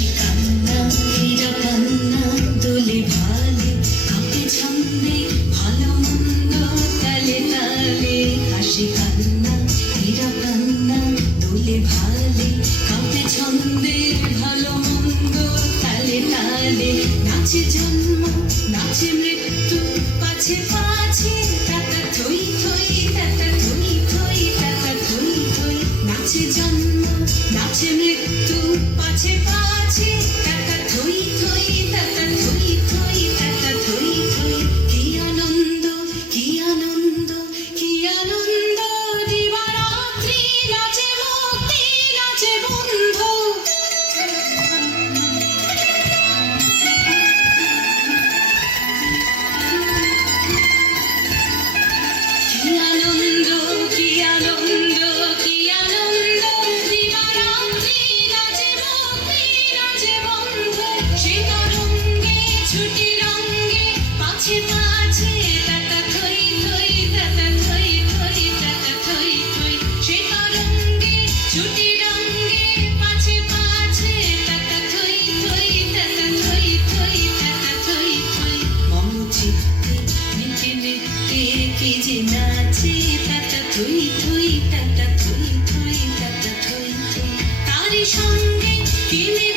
হাসি কান্না এরা কান্না দোলে ভালে কাঁপে ছন্দে ভালো মন্দ তালে তালে হাসি কান্না এরা কান্না দোলে ভালে কাঁপে ছন্দে ভালো মন্দ তালে তালে নাচে জন্ম নাচে মৃত্যু পাছে পাছে তাতা থই থই তাতা থই থই তাতা থই থই নাচে জন্ম নাচে মৃত্যু পাছে পাছে তাতা থই থই তাতা থই থই তাতা থই থই কি আনন্দ কি আনন্দ কি আনন্দ দিবারাত্রি নাচে মুক্তি নাচে বন্ধু কি আনন্দ কি আনন্দ কি আনন্দ দিবারাত্রি নাচে মুক্তি নাচে বন্ধু সে তরঙ্গে ছুটি রঙ্গে পাছে পাছে তাতা থই থই তাতা থই থই তাতা থই থই সে তরঙ্গে ছুটি রঙ্গে পাছে পাছে তাতা থই থই তাতা থই থই তাতা থই থই মম চিত্তে নিতে নিতে কে যে নাচে তাতা থই থই তাতা থই থই তাতা থই থই তারি সঙ্গে কিনে